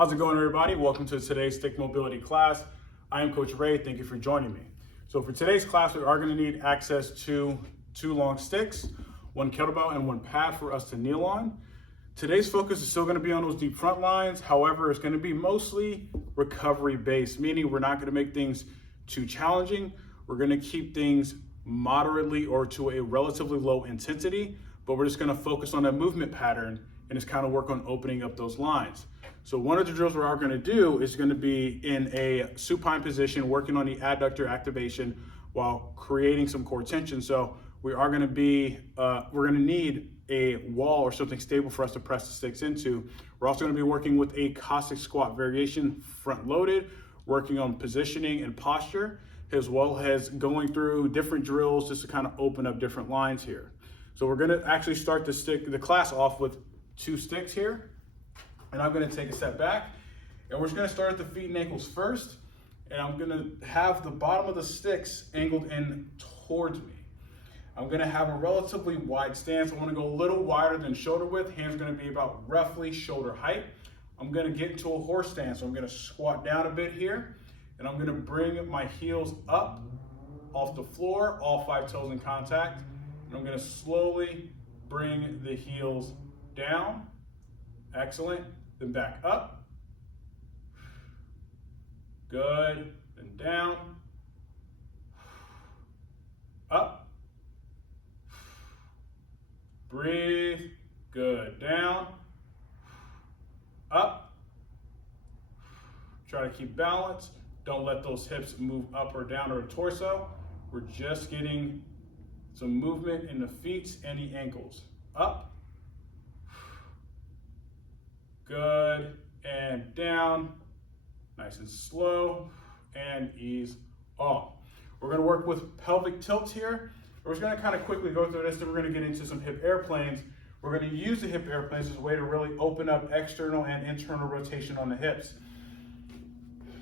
How's it going, everybody? Welcome to today's stick mobility class. I am Coach Ray. Thank you for joining me. So for today's class, we are going to need access to 2 long sticks, 1 kettlebell, and 1 pad for us to kneel on. Today's focus is still going to be on those deep front lines. However, it's going to be mostly recovery based, meaning we're not going to make things too challenging. We're going to keep things moderately or to a relatively low intensity, but we're just going to focus on that movement pattern and just kind of work on opening up those lines. So one of the drills we are going to do is going to be in a supine position, working on the adductor activation while creating some core tension. So we are going to be, we're going to need a wall or something stable for us to press the sticks into. We're also going to be working with a Cossack squat variation, front loaded, working on positioning and posture, as well as going through different drills just to kind of open up different lines here. So we're going to actually start the class off with 2 sticks here. And I'm going to take a step back, and we're just going to start at the feet and ankles first. And I'm going to have the bottom of the sticks angled in towards me. I'm going to have a relatively wide stance. I want to go a little wider than shoulder width. Hands are going to be about roughly shoulder height. I'm going to get into a horse stance. So I'm going to squat down a bit here, and I'm going to bring my heels up off the floor, all 5 toes in contact. And I'm going to slowly bring the heels down. Excellent. Then back up. Good. Then down. Up. Breathe. Good. Down. Up. Try to keep balance. Don't let those hips move up or down or the torso. We're just getting some movement in the feet and the ankles. Up. Good, and down, nice and slow, and ease off. We're gonna work with pelvic tilts here. We're just gonna kind of quickly go through this, then we're gonna get into some hip airplanes. We're gonna use the hip airplanes as a way to really open up external and internal rotation on the hips.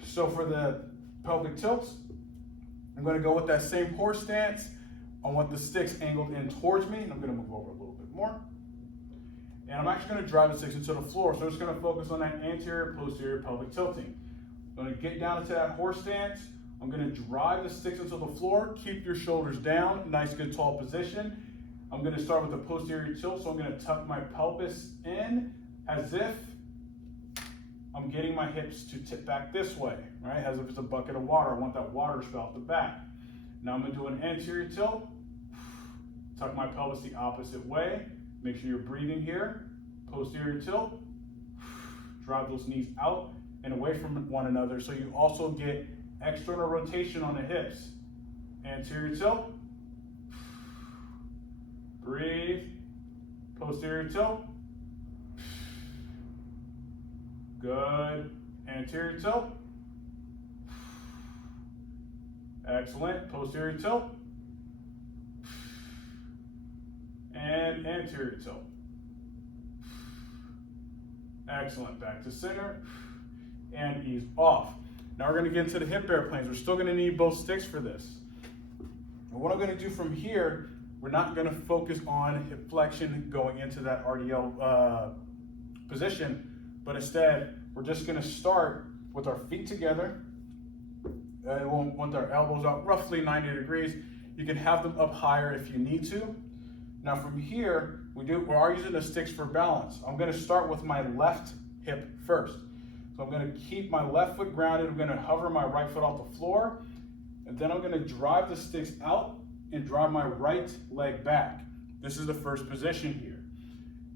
So for the pelvic tilts, I'm gonna go with that same horse stance. I want the sticks angled in towards me, and I'm gonna move over a little bit more. And I'm actually going to drive the sticks into the floor. So I'm just going to focus on that anterior, posterior pelvic tilting. I'm going to get down into that horse stance. I'm going to drive the sticks into the floor. Keep your shoulders down. Nice, good, tall position. I'm going to start with the posterior tilt. So I'm going to tuck my pelvis in as if I'm getting my hips to tip back this way, right? As if it's a bucket of water. I want that water to spill out the back. Now I'm going to do an anterior tilt. Tuck my pelvis the opposite way. Make sure you're breathing here. Posterior tilt. Drive those knees out and away from one another so you also get external rotation on the hips. Anterior tilt. Breathe. Posterior tilt. Good. Anterior tilt. Excellent. Posterior tilt. And anterior tilt. Excellent. Back to center and ease off. Now we're going to get into the hip airplanes. We're still going to need both sticks for this. And what I'm going to do from here, we're not going to focus on hip flexion going into that RDL position, but instead we're just going to start with our feet together. And we'll want our elbows out roughly 90 degrees. You can have them up higher if you need to. Now from here, we are using the sticks for balance. I'm going to start with my left hip first. So I'm going to keep my left foot grounded. I'm going to hover my right foot off the floor. And then I'm going to drive the sticks out and drive my right leg back. This is the first position here.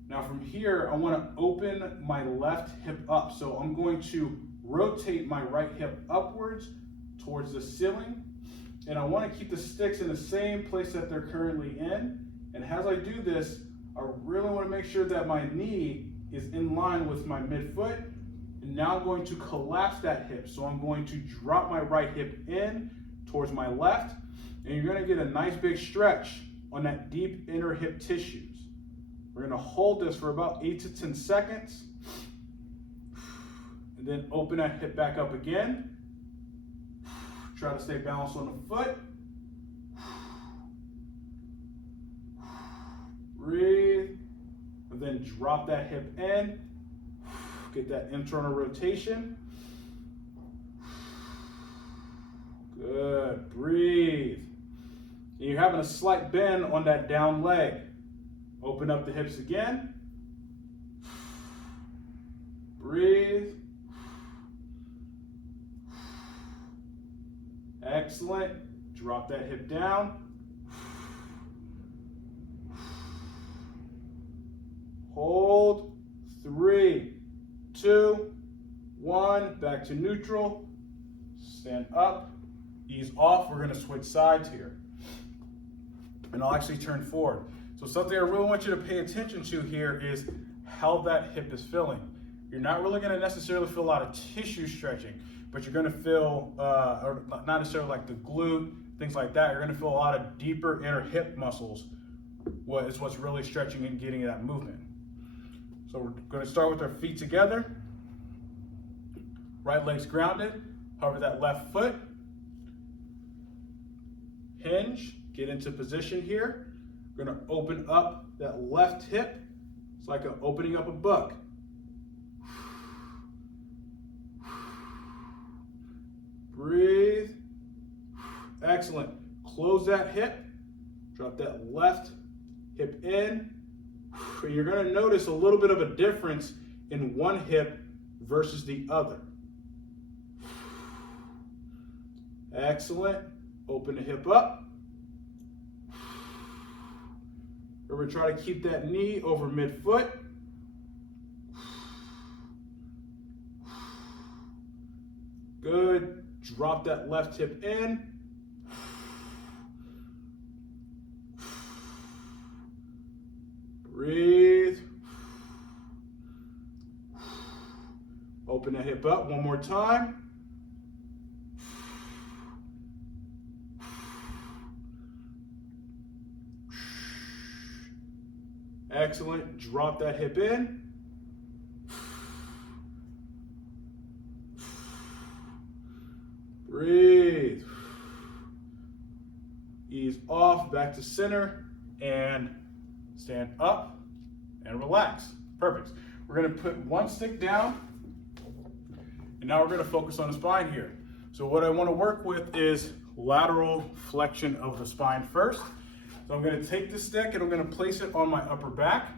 Now from here, I want to open my left hip up. So I'm going to rotate my right hip upwards towards the ceiling. And I want to keep the sticks in the same place that they're currently in. And as I do this, I really want to make sure that my knee is in line with my midfoot. And now I'm going to collapse that hip. So I'm going to drop my right hip in towards my left. And you're going to get a nice big stretch on that deep inner hip tissues. We're going to hold this for about 8 to 10 seconds. And then open that hip back up again. Try to stay balanced on the foot. Breathe, and then drop that hip in. Get that internal rotation. Good, breathe. And you're having a slight bend on that down leg. Open up the hips again. Breathe. Excellent. Drop that hip down. Hold. 3, 2, 1. Back to neutral. Stand up. Ease off. We're going to switch sides here. And I'll actually turn forward. So something I really want you to pay attention to here is how that hip is feeling. You're not really going to necessarily feel a lot of tissue stretching, but you're going to feel, or not necessarily like the glute, things like that. You're going to feel a lot of deeper inner hip muscles. Is what's really stretching and getting that movement. So we're going to start with our feet together. Right leg's grounded. Hover that left foot. Hinge. Get into position here. We're going to open up that left hip. It's like opening up a book. Breathe. Excellent. Close that hip. Drop that left hip in. And you're going to notice a little bit of a difference in one hip versus the other. Excellent. Open the hip up. Remember, try to keep that knee over midfoot. Good. Drop that left hip in. Breathe. Open that hip up one more time. Excellent. Drop that hip in. Breathe. Ease off, back to center, and stand up and relax. Perfect. We're going to put one stick down, and now we're going to focus on the spine here. So what I want to work with is lateral flexion of the spine first. So I'm going to take this stick and I'm going to place it on my upper back.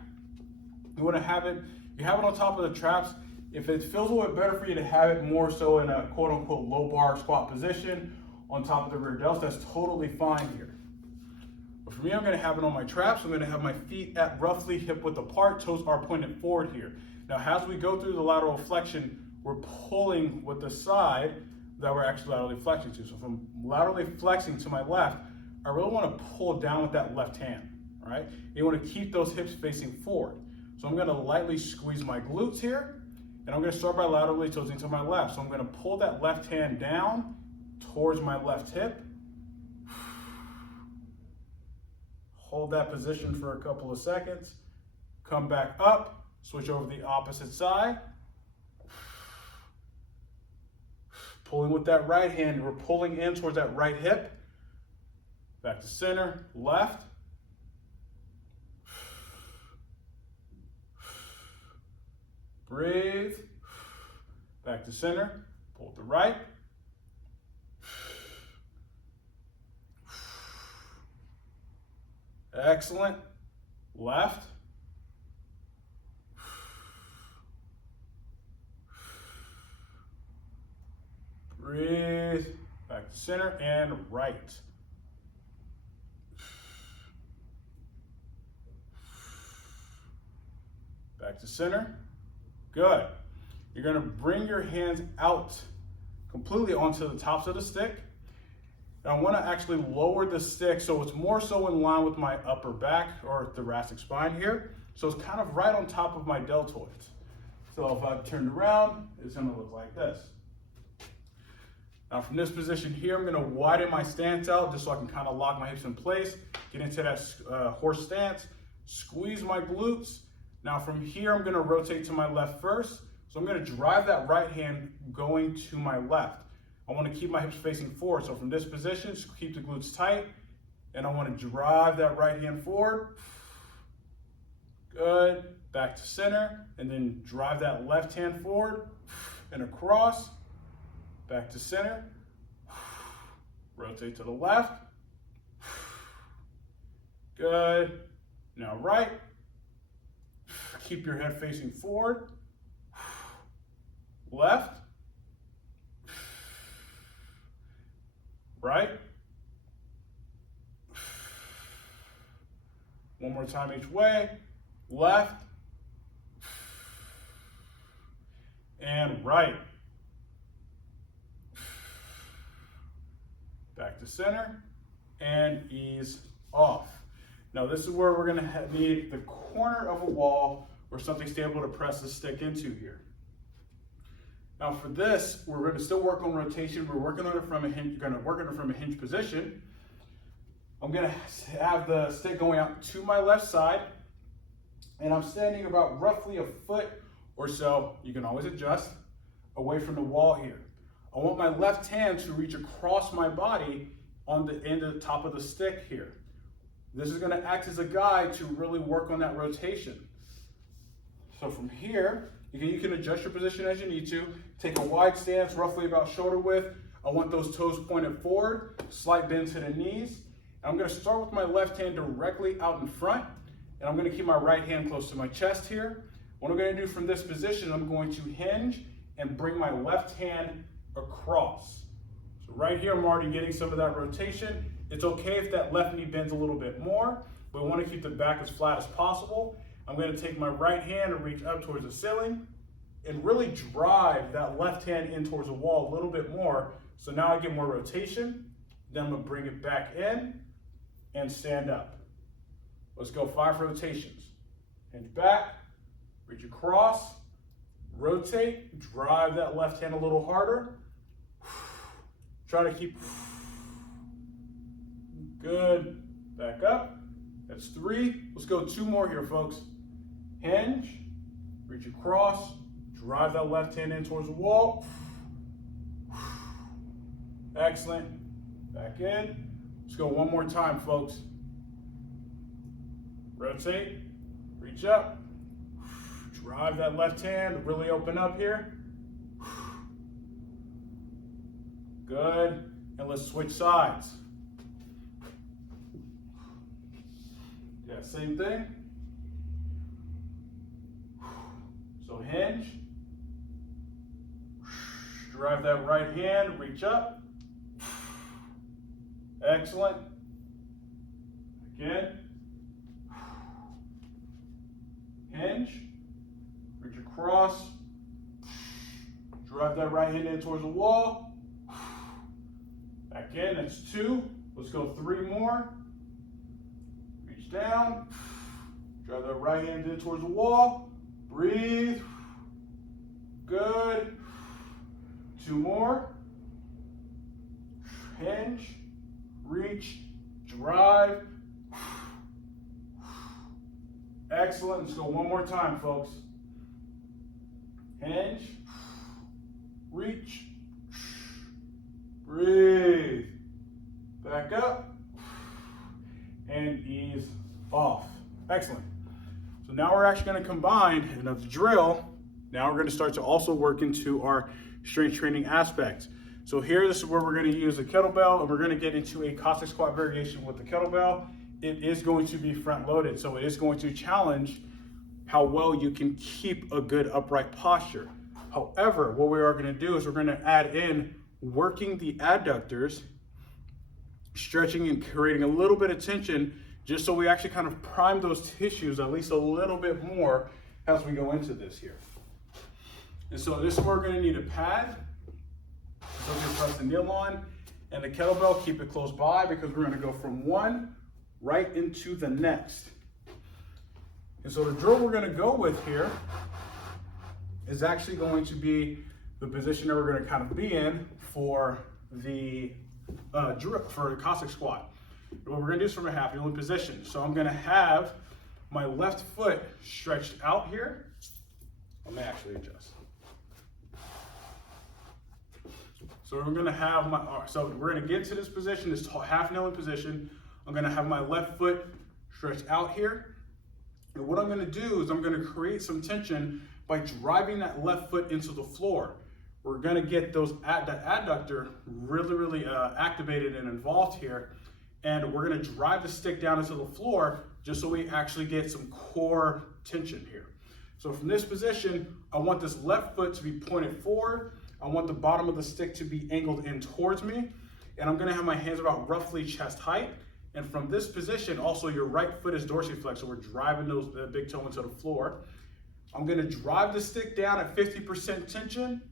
You want to have it, you have it on top of the traps. If it feels a little bit better for you to have it more so in a quote unquote low bar squat position on top of the rear delts, that's totally fine here. But for me, I'm going to have it on my traps. I'm going to have my feet at roughly hip width apart, toes are pointed forward here. Now, as we go through the lateral flexion, we're pulling with the side that we're actually laterally flexing to. So from laterally flexing to my left, I really want to pull down with that left hand, all right? You want to keep those hips facing forward. So I'm going to lightly squeeze my glutes here, and I'm going to start by laterally tilting to my left. So I'm going to pull that left hand down towards my left hip. Hold that position for a couple of seconds. Come back up, switch over the opposite side. Pulling with that right hand, we're pulling in towards that right hip. Back to center, left. Breathe. Back to center, pull to the right. Excellent. Left. Breathe. Back to center and right. Back to center. Good. You're going to bring your hands out completely onto the tops of the stick. And I want to actually lower the stick so it's more so in line with my upper back or thoracic spine here. So it's kind of right on top of my deltoids. So if I turn around, it's going to look like this. Now from this position here, I'm going to widen my stance out just so I can kind of lock my hips in place, get into that horse stance, squeeze my glutes. Now from here, I'm going to rotate to my left first. So I'm going to drive that right hand going to my left. I want to keep my hips facing forward. So from this position, just keep the glutes tight. And I want to drive that right hand forward. Good. back to center, and then drive that left hand forward and across, back to center, rotate to the left, good, now right, keep your head facing forward, left, right, one more time each way, left, and right. Back to center, and ease off. Now this is where we're gonna need the corner of a wall or something stable to press the stick into here. Now for this, we're gonna still work on rotation. We're working on it from a hinge, hinge position. I'm gonna have the stick going out to my left side, and I'm standing about roughly a foot or so, you can always adjust, away from the wall here. I want my left hand to reach across my body on the end of the top of the stick here. This is gonna act as a guide to really work on that rotation. So from here, you can adjust your position as you need to. Take a wide stance, roughly about shoulder width. I want those toes pointed forward, slight bend to the knees. I'm gonna start with my left hand directly out in front, and I'm gonna keep my right hand close to my chest here. What I'm gonna do from this position, I'm going to hinge and bring my left hand across. So right here, I'm already getting some of that rotation. It's okay if that left knee bends a little bit more, but we want to keep the back as flat as possible. I'm going to take my right hand and reach up towards the ceiling and really drive that left hand in towards the wall a little bit more. So now I get more rotation. Then I'm going to bring it back in and stand up. Let's go 5 rotations. Hinge back, reach across, rotate, drive that left hand a little harder. Try to keep, good, back up. That's 3. Let's go 2 more here, folks. Hinge, reach across, drive that left hand in towards the wall. Excellent, back in. Let's go 1 more time, folks. Rotate, reach up, drive that left hand, really open up here. Good, and let's switch sides. Yeah, same thing. So hinge, drive that right hand, reach up. Excellent. Again. Hinge, reach across, drive that right hand in towards the wall. Back in, that's 2. Let's go 3 more. Reach down, drive that right hand in towards the wall. Breathe. Good. 2 more. Hinge, reach, drive. Excellent. Let's go 1 more time, folks. Hinge, reach, breathe, back up, and ease off. Excellent. So now we're actually going to combine another drill. Now we're going to start to also work into our strength training aspects. So here, this is where we're going to use the kettlebell, and we're going to get into a Cossack squat variation with the kettlebell. It is going to be front loaded, so it is going to challenge how well you can keep a good upright posture. However, what we are going to do is we're going to add in working the adductors, stretching and creating a little bit of tension, just so we actually kind of prime those tissues at least a little bit more as we go into this here. And so this is where we're going to need a pad, so just press the kneel on, and the kettlebell, keep it close by because we're going to go from one right into the next. And so the drill we're going to go with here is actually going to be the position that we're going to kind of be in for the drill, for the Cossack squat. What we're going to do is from a half kneeling position. So I'm going to have my left foot stretched out here. Let me actually adjust. So we're going to have we're going to get to this position, this half kneeling position. I'm going to have my left foot stretched out here. And what I'm gonna do is I'm gonna create some tension by driving that left foot into the floor. We're gonna get that adductor really activated and involved here. And we're gonna drive the stick down into the floor just so we actually get some core tension here. So from this position, I want this left foot to be pointed forward. I want the bottom of the stick to be angled in towards me. And I'm gonna have my hands about roughly chest height. And from this position, also your right foot is dorsiflex, so we're driving the big toe into the floor. I'm gonna drive the stick down at 50% tension,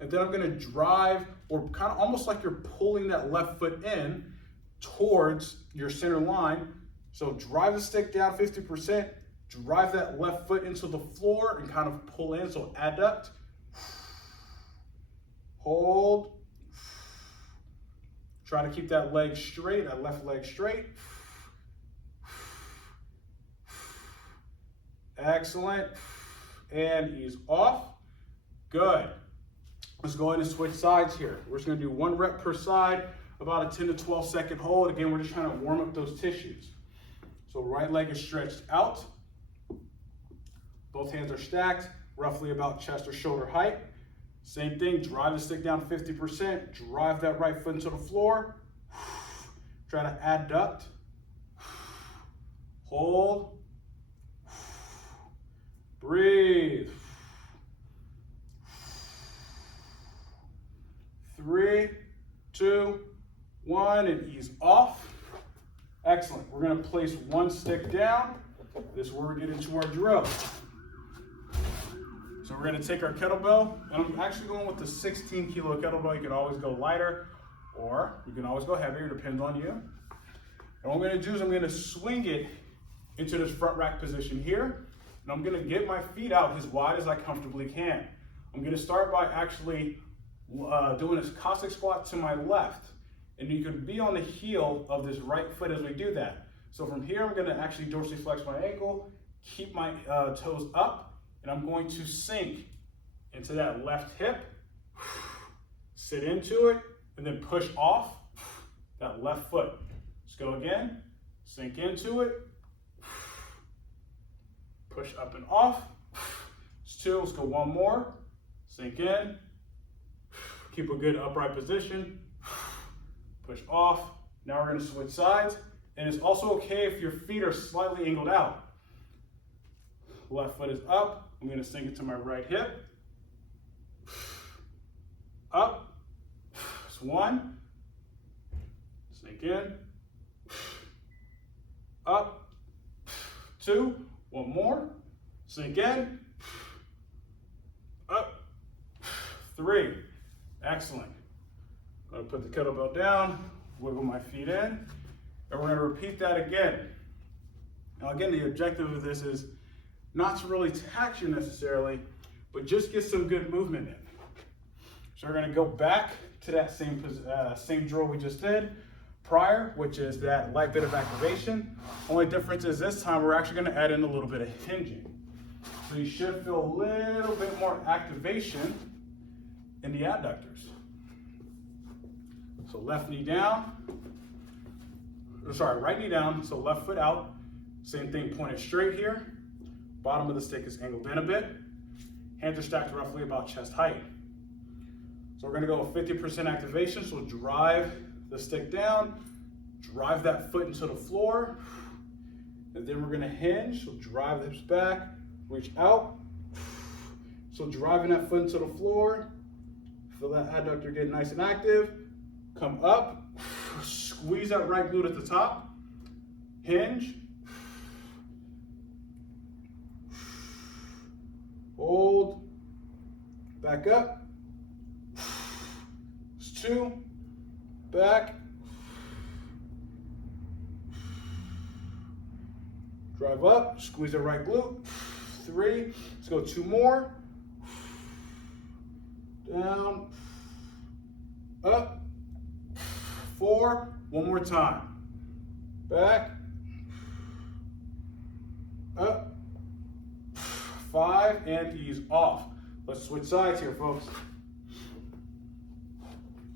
and then I'm gonna drive, or kind of almost like you're pulling that left foot in towards your center line. So drive the stick down 50%, drive that left foot into the floor and kind of pull in, so adduct, hold, try to keep that leg straight, that left leg straight. Excellent. And ease off. Good. Let's go ahead and switch sides here. We're just going to do 1 rep per side, about a 10 to 12 second hold. Again, we're just trying to warm up those tissues. So right leg is stretched out. Both hands are stacked, roughly about chest or shoulder height. Same thing, drive the stick down 50%, drive that right foot into the floor. Try to adduct, hold, breathe. 3, 2, 1, and ease off. Excellent. We're going to place 1 stick down. This is where we get into our drill. So we're going to take our kettlebell, and I'm actually going with the 16 kilo kettlebell. You can always go lighter, or you can always go heavier, depends on you. And what I'm going to do is I'm going to swing it into this front rack position here, and I'm going to get my feet out as wide as I comfortably can. I'm going to start by actually doing this Cossack squat to my left, and you can be on the heel of this right foot as we do that. So from here, I'm going to actually dorsiflex my ankle, keep my toes up, and I'm going to sink into that left hip, sit into it, and then push off that left foot. Let's go again, sink into it, push up and off. It's 2, let's go 1 more, sink in, keep a good upright position, push off. Now we're gonna switch sides, and it's also okay if your feet are slightly angled out. Left foot is up, I'm gonna sink it to my right hip, up, it's 1, sink in, up, 2, 1 more, sink in, up, 3, excellent. I'm gonna put the kettlebell down, wiggle my feet in, and we're gonna repeat that again. Now again, the objective of this is not to really tax you necessarily, but just get some good movement in. So we're gonna go back to that same drill we just did prior, which is that light bit of activation. Only difference is this time we're actually gonna add in a little bit of hinging. So you should feel a little bit more activation in the adductors. So left knee down, right knee down, so left foot out. Same thing, pointed straight here. Bottom of the stick is angled in a bit. Hands are stacked roughly about chest height. So we're gonna go with 50% activation, so drive the stick down, drive that foot into the floor, and then we're gonna hinge, so drive the hips back, reach out. So driving that foot into the floor, feel that adductor get nice and active, come up, squeeze that right glute at the top, hinge, hold, back up, it's 2, back, drive up, squeeze the right glute, 3, let's go 2 more, down, up, 4, 1 more time, back, up, 5, and ease off. Let's switch sides here, folks.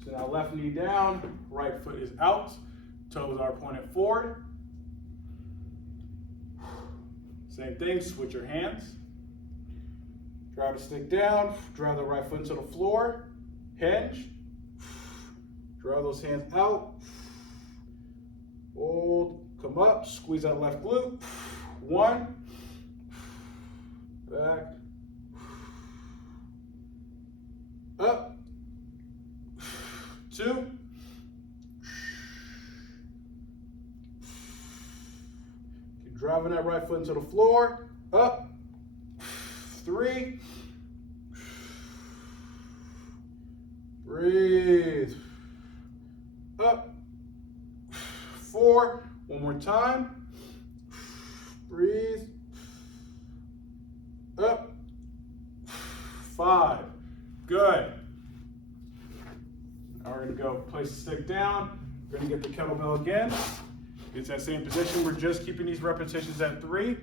So now left knee down, right foot is out, toes are pointed forward. Same thing, switch your hands. Drive the stick down, drive the right foot into the floor, hinge, drive those hands out, hold, come up, squeeze that left glute, 1, back, up, 2, keep driving that right foot into the floor, up, 3, breathe, up, 4, one more time, breathe, up, 5, good. Now we're going to go place the stick down, we're going to get the kettlebell again, it's that same position, we're just keeping these repetitions at 3.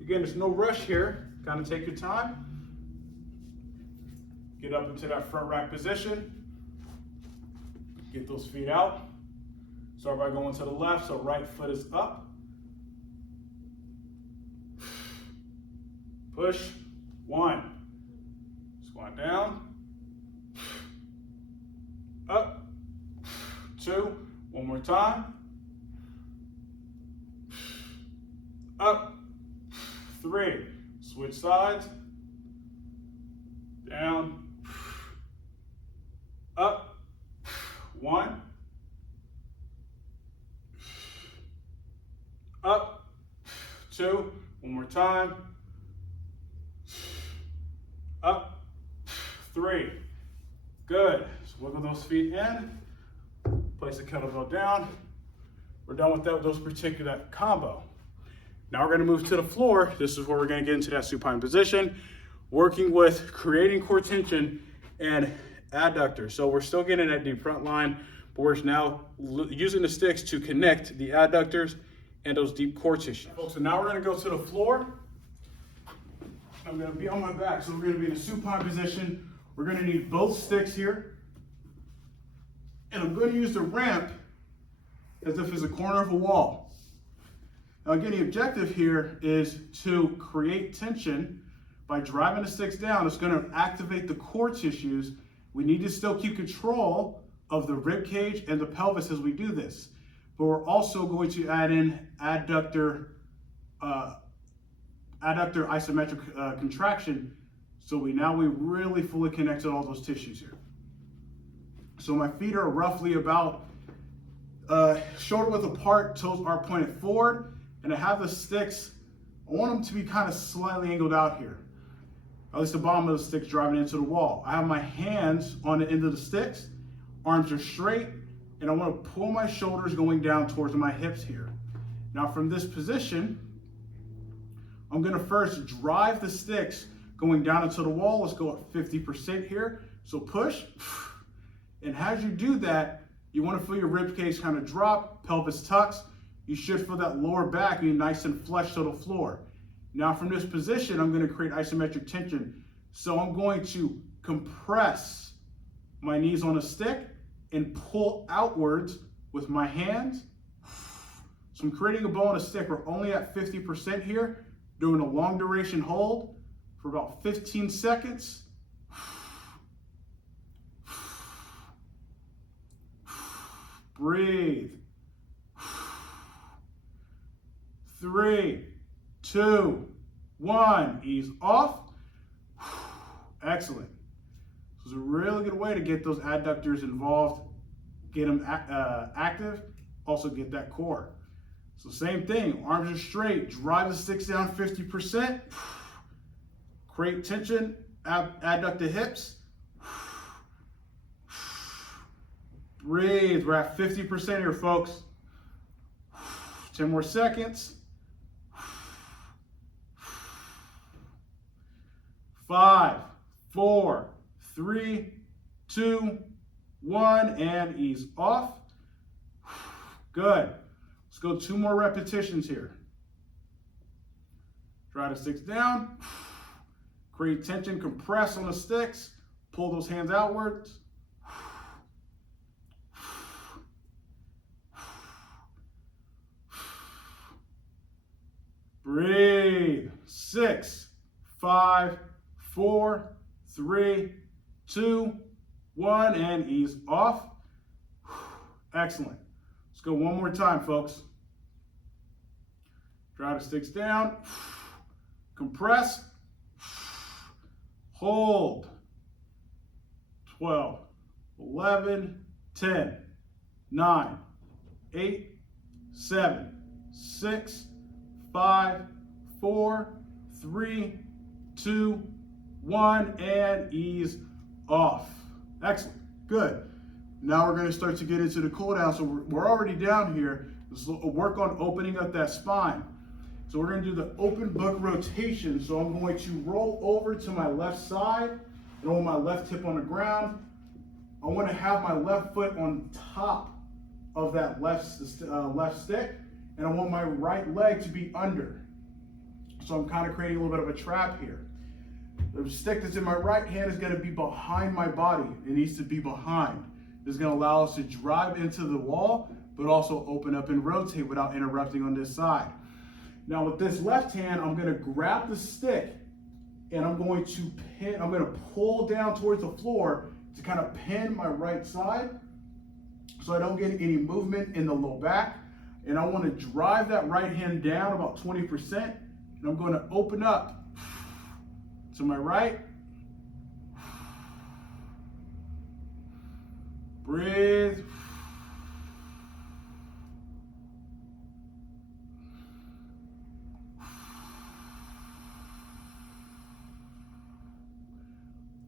Again, there's no rush here, kind of take your time. Get up into that front rack position. Get those feet out. Start by going to the left, so right foot is up. Push, 1. Squat down. Up, 2. One more time. Up, 3. Switch sides. Down. Up, 1. Up, 2. One more time. Up, 3. Good. So wiggle those feet in. Place the kettlebell down. We're done with those particular combo. Now we're going to move to the floor. This is where we're going to get into that supine position, working with creating core tension and adductor. So we're still getting that deep front line, but we're now using the sticks to connect the adductors and those deep core tissues. Folks, so now we're going to go to the floor. I'm going to be on my back, so we're going to be in a supine position. We're going to need both sticks here. And I'm going to use the ramp as if it's a corner of a wall. Now again, the objective here is to create tension by driving the sticks down. It's going to activate the core tissues. We need to still keep control of the rib cage and the pelvis as we do this. But we're also going to add in adductor isometric contraction. So we really fully connected all those tissues here. So my feet are roughly about shoulder width apart, toes are pointed forward, and I have the sticks, I want them to be kind of slightly angled out here. At least the bottom of the sticks driving into the wall. I have my hands on the end of the sticks, arms are straight, and I want to pull my shoulders going down towards my hips here. Now from this position, I'm going to first drive the sticks going down into the wall. Let's go at 50% here. So push, and as you do that, you want to feel your rib cage kind of drop, pelvis tucks. You should feel that lower back being nice and flush to the floor. Now from this position, I'm going to create isometric tension. So I'm going to compress my knees on a stick and pull outwards with my hands. So I'm creating a bow on a stick. We're only at 50% here, doing a long duration hold for about 15 seconds. Breathe. 3, 2, 1, ease off. Excellent. This is a really good way to get those adductors involved, get them active, also get that core. So same thing, arms are straight, drive the sticks down 50%, create tension, adduct the hips. Breathe, we're at 50% here, folks. 10 more seconds. 5, 4, 3, 2, 1, and ease off. Good. Let's go 2 more repetitions here. Drive the sticks down. Create tension, compress on the sticks. Pull those hands outwards. Breathe. 6, 5, 4, 3, 2, 1, and ease off. Excellent. Let's go one more time, folks. Drive the sticks down, compress, hold. 12, 11, 10, 9, 8, 7, 6, 5, 4, 3, 2, 1, and ease off. Excellent. Good. Now we're going to start to get into the cool down. So we're already down here. Let's work on opening up that spine. So we're going to do the open book rotation. So I'm going to roll over to my left side and hold my left hip on the ground. I want to have my left foot on top of that left stick, and I want my right leg to be under. So I'm kind of creating a little bit of a trap here. The stick that's in my right hand is going to be behind my body. It needs to be behind. This is going to allow us to drive into the wall, but also open up and rotate without interrupting on this side. Now with this left hand, I'm going to grab the stick and I'm going to pull down towards the floor to kind of pin my right side so I don't get any movement in the low back. And I want to drive that right hand down about 20%. And I'm going to open up to my right. Breathe.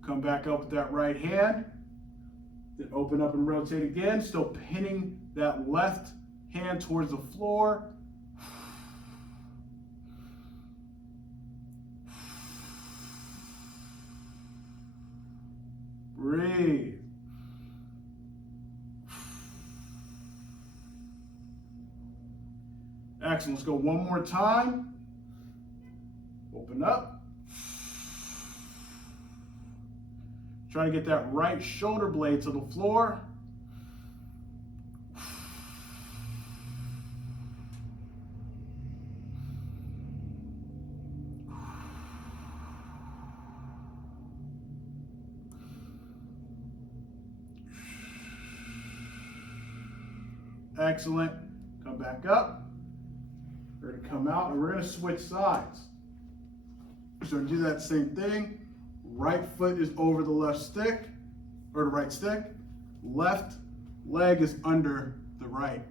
Come back up with that right hand. Then open up and rotate again, still pinning that left hand towards the floor. Breathe. Excellent. Let's go one more time. Open up. Try to get that right shoulder blade to the floor. Excellent. Come back up. We're going to come out and we're going to switch sides. So do that same thing. Right foot is over the left stick, or the right stick. Left leg is under the right.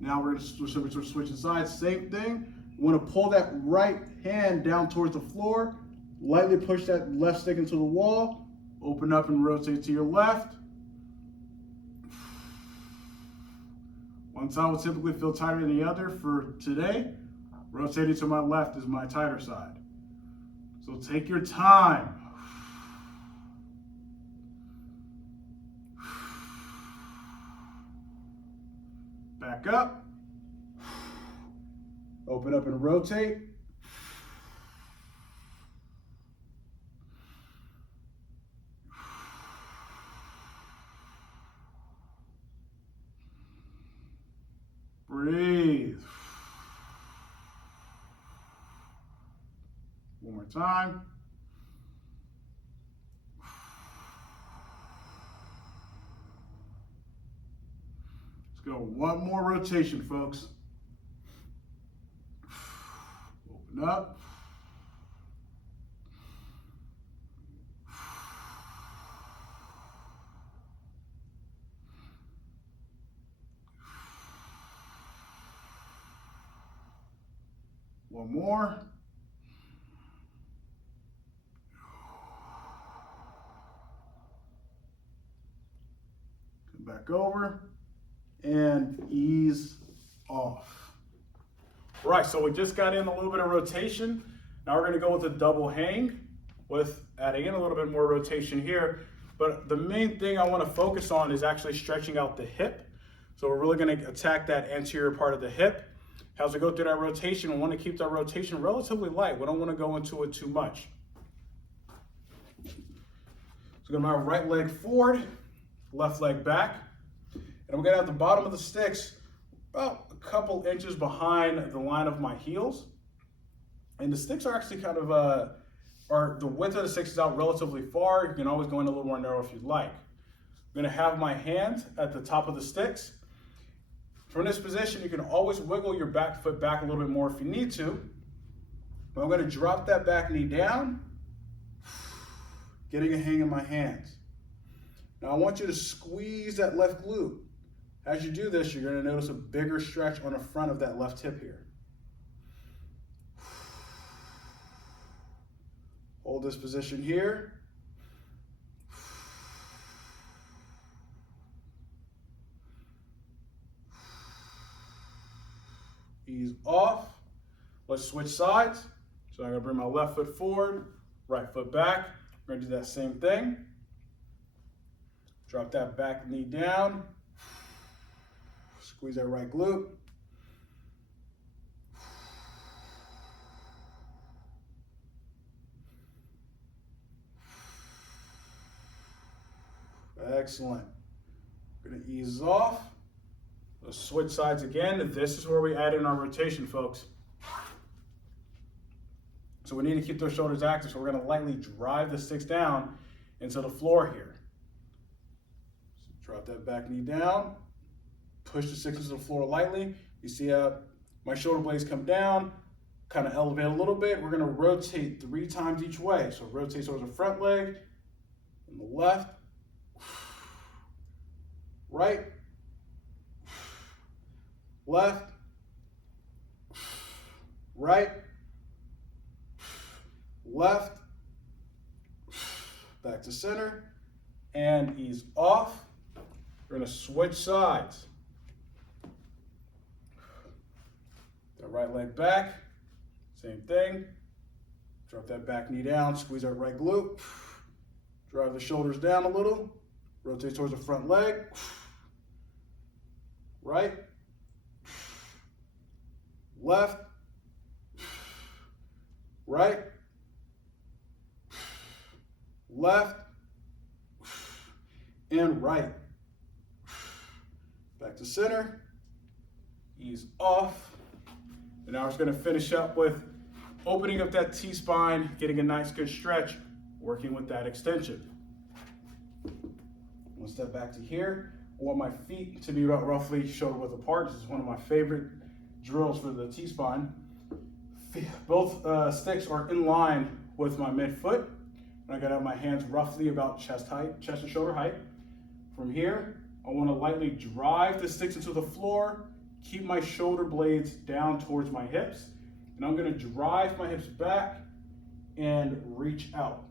Now we're going to switch sides. Same thing. We want to pull that right hand down towards the floor. Lightly push that left stick into the wall. Open up and rotate to your left. One side will typically feel tighter than the other. For today, rotating to my left is my tighter side. So take your time. Back up. Open up and rotate. Breathe. One more time. Let's go one more rotation, folks. Open up. One more. Come back over and ease off. All right, so we just got in a little bit of rotation. Now we're gonna go with a double hang with adding in a little bit more rotation here. But the main thing I wanna focus on is actually stretching out the hip. So we're really gonna attack that anterior part of the hip. As we go through that rotation, we want to keep that rotation relatively light. We don't want to go into it too much. So I'm going to have right leg forward, left leg back. And I'm going to have the bottom of the sticks about a couple inches behind the line of my heels. And the sticks are actually kind of, the width of the sticks is out relatively far. You can always go in a little more narrow if you'd like. I'm gonna have my hand at the top of the sticks. From this position, you can always wiggle your back foot back a little bit more if you need to. But I'm gonna drop that back knee down, getting a hang in my hands. Now I want you to squeeze that left glute. As you do this, you're gonna notice a bigger stretch on the front of that left hip here. Hold this position here. Ease off. Let's switch sides. So I'm gonna bring my left foot forward, right foot back. We're gonna do that same thing. Drop that back knee down. Squeeze that right glute. Excellent. We're gonna ease off. Let's switch sides again. This is where we add in our rotation, folks. So we need to keep those shoulders active, so we're gonna lightly drive the sticks down into the floor here. So drop that back knee down, push the sticks into the floor lightly. You see how my shoulder blades come down, kind of elevate a little bit. We're gonna rotate 3 times each way. So rotate towards the front leg, and the left, right, left, right, left, back to center, and ease off. We're gonna switch sides. That right leg back, same thing. Drop that back knee down, squeeze that right glute. Drive the shoulders down a little. Rotate towards the front leg. Right, left, right, left, and right. Back to center, ease off. And now we're just gonna finish up with opening up that T-spine, getting a nice good stretch, working with that extension. One step back to here. I want my feet to be about roughly shoulder width apart. This is one of my favorite drills for the T-spine. Both sticks are in line with my midfoot. And I gotta have my hands roughly about chest and shoulder height. From here, I wanna lightly drive the sticks into the floor, keep my shoulder blades down towards my hips, and I'm gonna drive my hips back and reach out.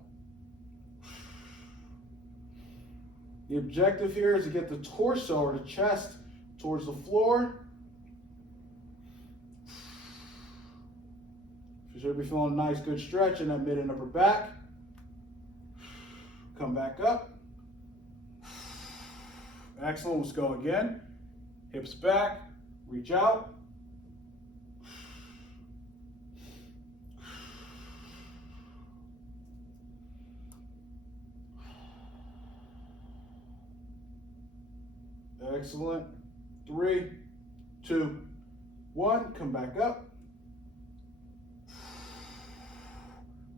The objective here is to get the torso or the chest towards the floor. You should be feeling a nice good stretch in that mid and upper back. Come back up. Excellent, let's go again. Hips back, reach out. Excellent. 3, 2, 1. Come back up.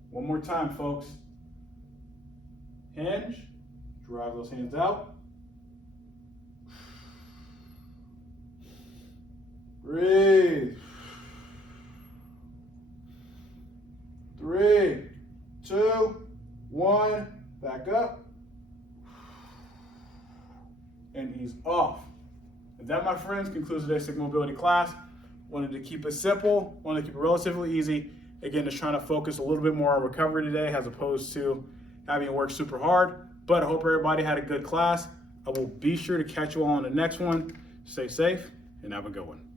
One more time, folks. Hinge. Drive those hands out. Breathe. 3, 2, 1. Back up. And ease off. And that, my friends, concludes today's stick mobility class. Wanted to keep it simple, wanted to keep it relatively easy. Again, just trying to focus a little bit more on recovery today as opposed to having it work super hard. But I hope everybody had a good class. I will be sure to catch you all on the next one. Stay safe and have a good one.